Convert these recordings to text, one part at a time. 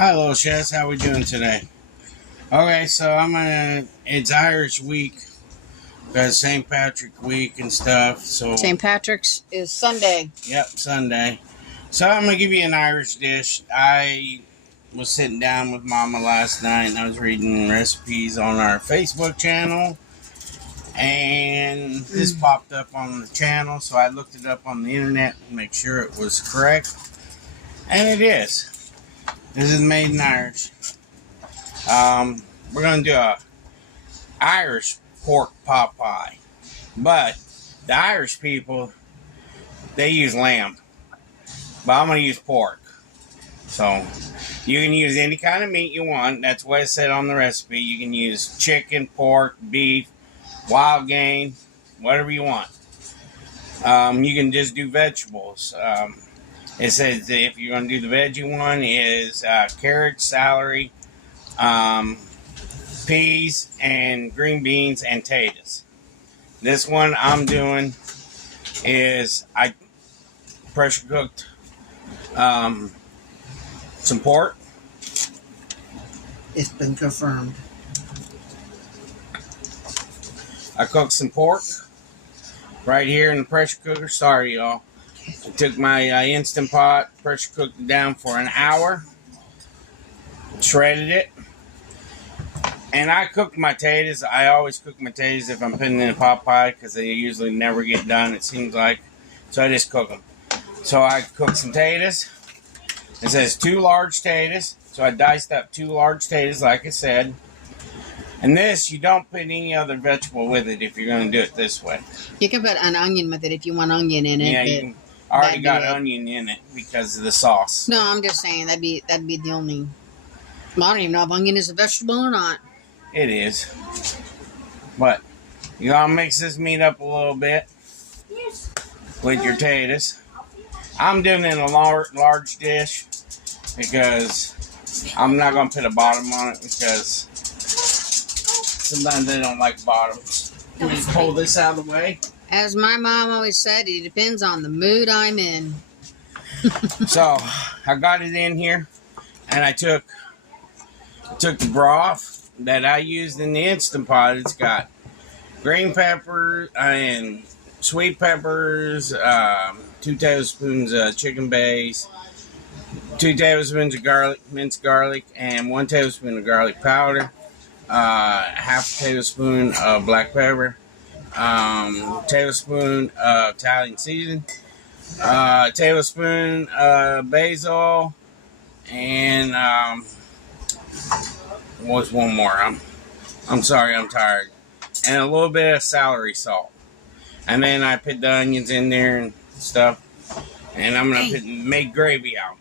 Hi, little Chess. How we doing today? Okay, so it's Irish week. Got St. Patrick week and stuff. So St. Patrick's is Sunday. Yep, Sunday. So I'm gonna give you an Irish dish. I was sitting down with Mama last night and I was reading recipes on our Facebook channel. And this popped up on the channel, so I looked it up on the internet to make sure it was correct. And it is. This is made in Irish. We're going to do a Irish pork pot pie. But the Irish people, they use lamb. But I'm going to use pork. So you can use any kind of meat you want. That's what it said on the recipe. You can use chicken, pork, beef, wild game, whatever you want. You can just do vegetables. It says that if you're going to do the veggie one is carrots, celery, peas, and green beans and taters. This one I'm doing is I pressure cooked some pork. It's been confirmed. I cooked some pork right here in the pressure cooker. Sorry, y'all. I took my Instant Pot, pressure cooked it down for an hour, shredded it, and I cooked my taters. I always cook my taters if I'm putting in a pot pie because they usually never get done, it seems like. So I just cook them. So I cooked some taters. It says 2 large taters. So I diced up 2 large taters like I said. And this, you don't put any other vegetable with it if you're going to do it this way. You can put an onion with it if you want onion in it. Yeah, you can. I already got onion in it because of the sauce. No, I'm just saying that'd be the only. Well, I don't even know if onion is a vegetable or not. It is. But you gotta mix this meat up a little bit with your taters. I'm doing it in a large dish because I'm not gonna put a bottom on it because sometimes they don't like bottoms. Let me pull this out of the way. As my mom always said, it depends on the mood I'm in. So I got it in here, and I took the broth that I used in the Instant Pot. It's got green pepper and sweet peppers, 2 tablespoons of chicken base, 2 tablespoons of garlic, minced garlic, and 1 tablespoon of garlic powder, half a tablespoon of black pepper, tablespoon of Italian seasoning, tablespoon of basil, and what's one more? I'm sorry, I'm tired. And a little bit of celery salt. And then I put the onions in there and stuff. And I'm gonna make gravy out.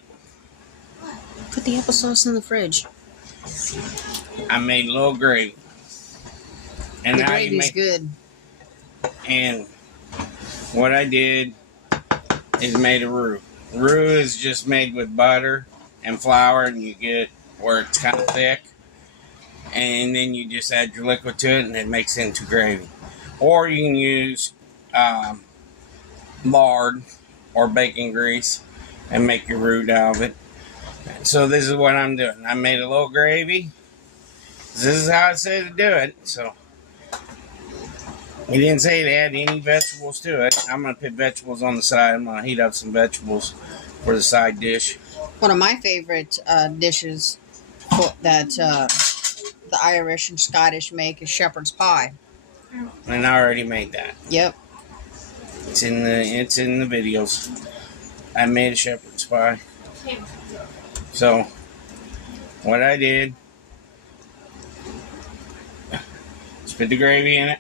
Put the applesauce in the fridge. I made a little gravy. And the gravy's good. And what I did is made a roux. Roux is just made with butter and flour, and you get it where it's kind of thick. And then you just add your liquid to it, and it makes it into gravy. Or you can use lard or bacon grease and make your roux out of it. So this is what I'm doing. I made a little gravy. This is how it said to do it. So it didn't say to add any vegetables to it. I'm going to put vegetables on the side. I'm going to heat up some vegetables for the side dish. One of my favorite dishes that the Irish and Scottish make is shepherd's pie. And I already made that. Yep. It's in the videos. I made a shepherd's pie. So what I did is put the gravy in it.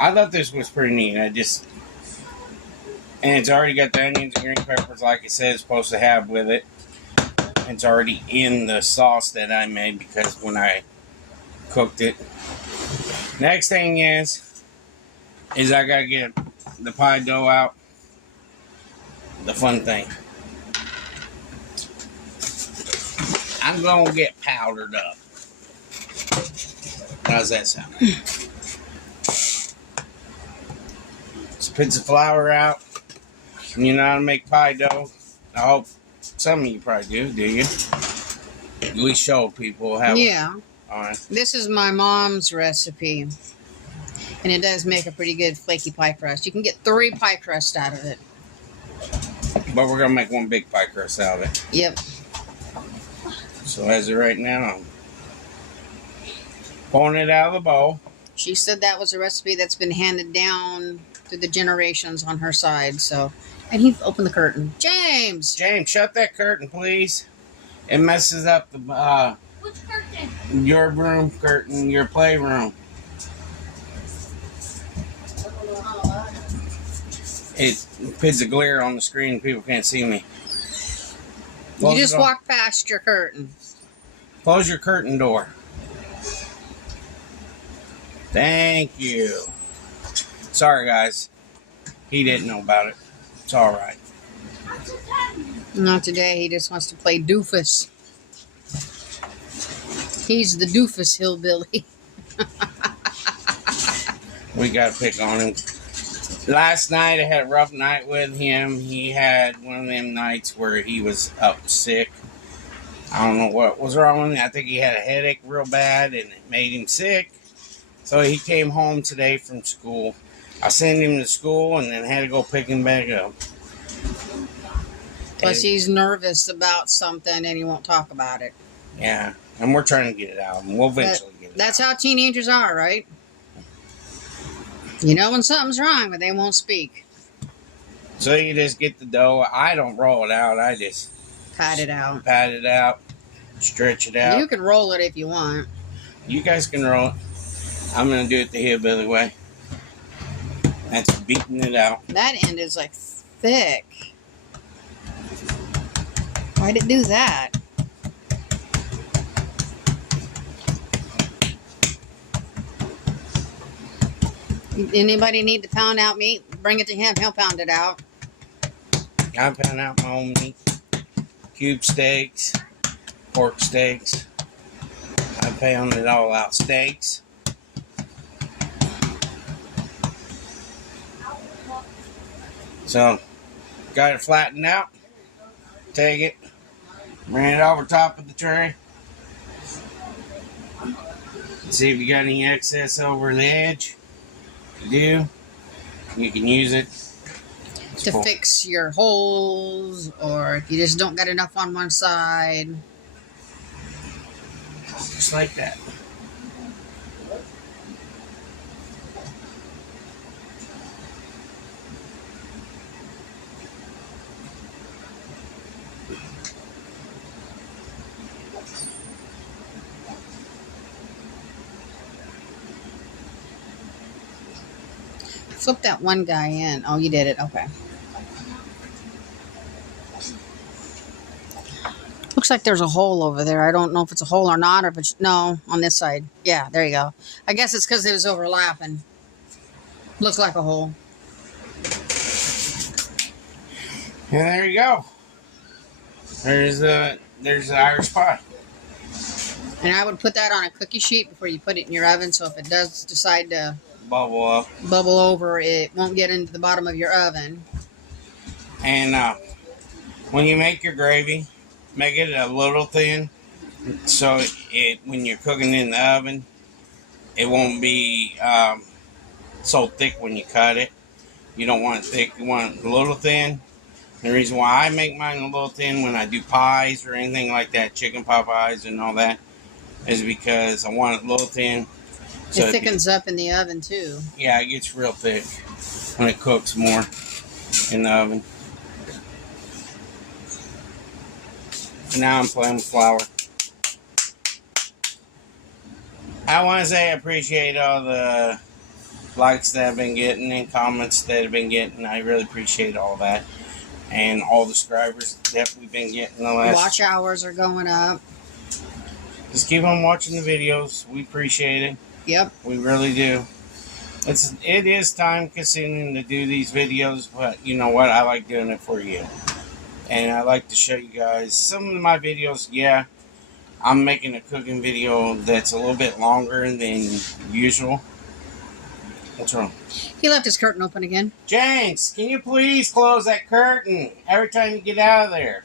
I thought this was pretty neat. And it's already got the onions and green peppers like it says it's supposed to have with it. It's already in the sauce that I made because when I cooked it. Next thing is I gotta get the pie dough out. The fun thing. I'm gonna get powdered up. How's that sound? Just put the flour out. And you know how to make pie dough. I hope Some of you probably do you? We show people how. Yeah. All right. This is my mom's recipe. And it does make a pretty good flaky pie crust. You can get 3 pie crusts out of it. But we're going to make one big pie crust out of it. Yep. So as of right now, I'm pulling it out of the bowl. She said that was a recipe that's been handed down through the generations on her side. So, and he opened the curtain. James! James, shut that curtain, please. It messes up the Which curtain? your room curtain, your playroom. It puts a glare on the screen. People can't see me. You just walked past your curtain. Close your curtain door. Thank you. Sorry, guys. He didn't know about it. It's all right. Not today. He just wants to play doofus. He's the doofus hillbilly. We got to pick on him. Last night, I had a rough night with him. He had one of them nights where he was up sick. I don't know what was wrong with him. I think he had a headache real bad, and it made him sick. So he came home today from school. I sent him to school and then had to go pick him back up. Plus, he's nervous about something and he won't talk about it. Yeah, and we're trying to get it out. And we'll eventually get it That's out. how teenagers are, right? You know when something's wrong, but they won't speak. So you just get the dough. I don't roll it out. I just Pat it out. pat it out, stretch it out. You can roll it if you want. You guys can roll it. I'm going to do it the hillbilly way. That's beating it out. That end is like thick. Why'd it do that? Anybody need to pound out meat? Bring it to him. He'll pound it out. I pound out my own meat. Cube steaks, pork steaks. I pound it all out. Steaks. So, got it flattened out. Take it. Bring it over top of the tray. See if you got any excess over the edge. If you do, you can use it To fix your holes, or if you just don't got enough on one side. just like that. Flip that one guy in. Oh, you did it. Okay. Looks like there's a hole over there. I don't know if it's a hole or not, or if it's... No, on this side. Yeah, there you go. I guess it's because it was overlapping. Looks like a hole. And there you go. There's the Irish pie. And I would put that on a cookie sheet before you put it in your oven, so if it does decide to Bubble up. bubble over, it won't get into the bottom of your oven. And when you make your gravy, make it a little thin, so it when you're cooking in the oven, it won't be so thick when you cut it. You don't want it thick. You want it a little thin. The reason why I make mine a little thin when I do pies or anything like that, chicken pot pies and all that, is because I want it a little thin. So It thickens up in the oven too. Yeah, it gets real thick when it cooks more in the oven. Now I'm playing with flour. I want to say I appreciate all the likes that I've been getting and comments that I've been getting. I really appreciate all that. And all the subscribers that we've been getting the last... Watch hours are going up. Just keep on watching the videos. We appreciate it. Yep. We really do. It is time consuming to do these videos, but you know what? I like doing it for you. And I like to show you guys some of my videos. Yeah, I'm making a cooking video that's a little bit longer than usual. What's wrong? He left his curtain open again. James, can you please close that curtain every time you get out of there?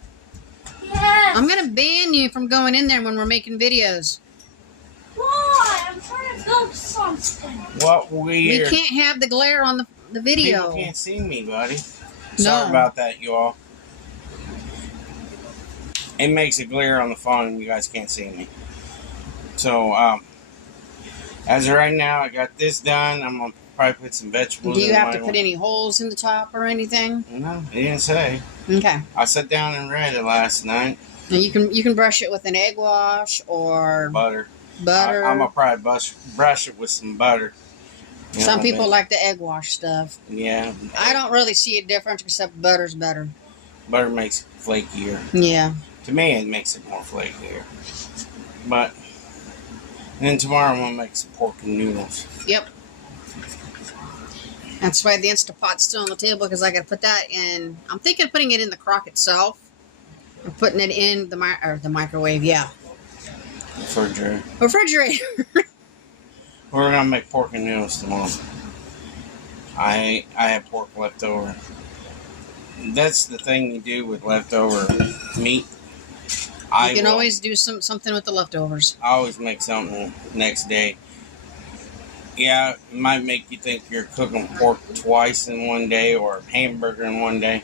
Yes. I'm gonna ban you from going in there when we're making videos. Why? I'm trying to build something. What We weird. can't have the glare on the video. People can't see me, buddy. No. Sorry about that, you all. It makes a glare on the phone and you guys can't see me. So, as of right now, I got this done. I'm going to probably put some vegetables Do you in have my to put one. any holes in the top or anything? No, they didn't say. Okay. I sat down and read it last night. And you can brush it with an egg wash or Butter. butter. I'm going to probably brush it with some butter. You know Some what I people mean? like the egg wash stuff. Yeah. I don't really see a difference except butter's better. Butter makes it flakier. Yeah. To me, it makes it more flakier. But, and then tomorrow I'm going to make some pork and noodles. Yep. That's why the Instapot's still on the table because I got to put that in. I'm thinking of putting it in the crock itself. Or putting it in the microwave. Yeah. Refrigerator. We're going to make pork and noodles tomorrow. I have pork left over. That's the thing you do with leftover meat. You can always do something with the leftovers. I always make something next day. Yeah, it might make you think you're cooking pork twice in one day or a hamburger in one day.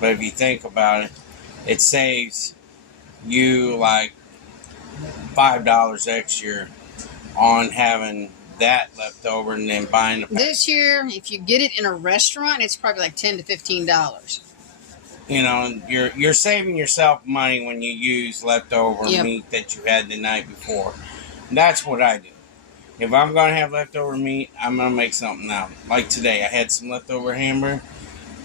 But if you think about it, it saves you like $5 extra on having that left over and then buying the This year, if you get it in a restaurant, it's probably like $10 to $15. You know, you're saving yourself money when you use leftover Yep. meat that you had the night before. That's what I do. If I'm going to have leftover meat, I'm going to make something out. Like today, I had some leftover hamburger,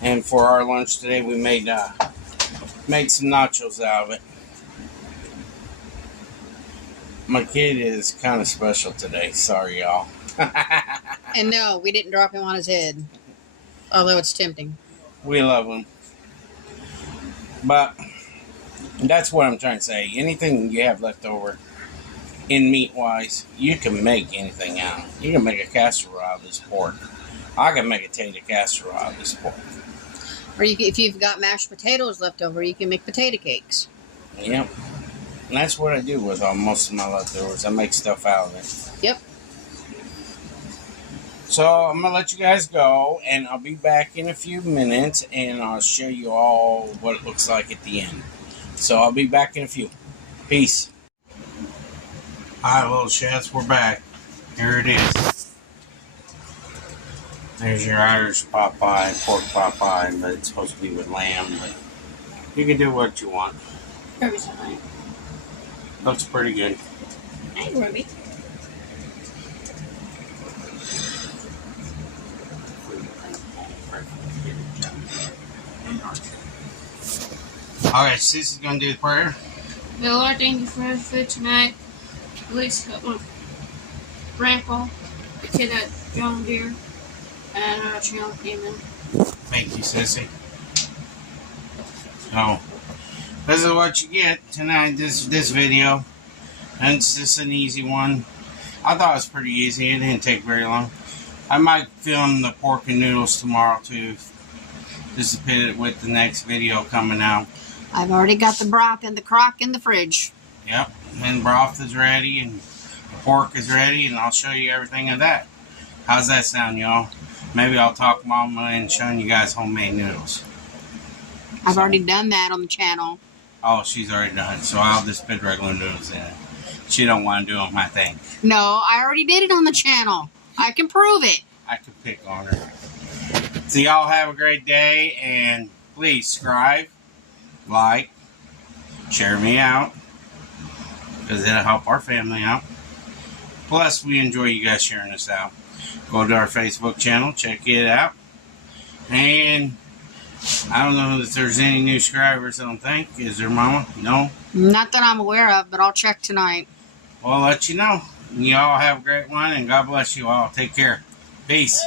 and for our lunch today, we made some nachos out of it. My kid is kind of special today. Sorry, y'all. And no, we didn't drop him on his head. Although it's tempting. We love him. But that's what I'm trying to say. Anything you have left over in meat-wise, you can make anything out. You can make a casserole out of this pork. I can make a tater casserole out of this pork. Or if you've got mashed potatoes left over, you can make potato cakes. Yep. And that's what I do with most of my leftovers. I make stuff out of it. Yep. So I'm going to let you guys go, and I'll be back in a few minutes, and I'll show you all what it looks like at the end. So I'll be back in a few. Peace. Alright, little sheds, we're back. Here it is. There's your Irish pot pie, pork pot pie, but it's supposed to be with lamb, but you can do what you want. Looks pretty good. Hey, Ruby. Alright, Sissy's gonna do the prayer. Lord, thank you for our food tonight. Please help my grandpa get that John Deere and our channel amen. Thank you, Sissy. So, this is what you get tonight, this video. And it's just an easy one. I thought it was pretty easy. It didn't take very long. I might film the pork and noodles tomorrow too. Just to put it with the next video coming out. I've already got the broth in the crock in the fridge. Yep. And broth is ready and the pork is ready, and I'll show you everything of that. How's that sound, y'all? Maybe I'll talk Mama and showing you guys homemade noodles. I've already done that on the channel. Oh, she's already done it, so I'll just put regular noodles in it. She don't want to do them, I think. No, I already did it on the channel. I can prove it. I could pick on her. So y'all have a great day, and please subscribe, like, share me out, because it'll help our family out. Plus, we enjoy you guys sharing us out. Go to our Facebook channel, check it out. And I don't know if there's any new subscribers, I don't think. Is there, Mama? No? Not that I'm aware of, but I'll check tonight. Well, I'll let you know. Y'all have a great one, and God bless you all. Take care. Peace.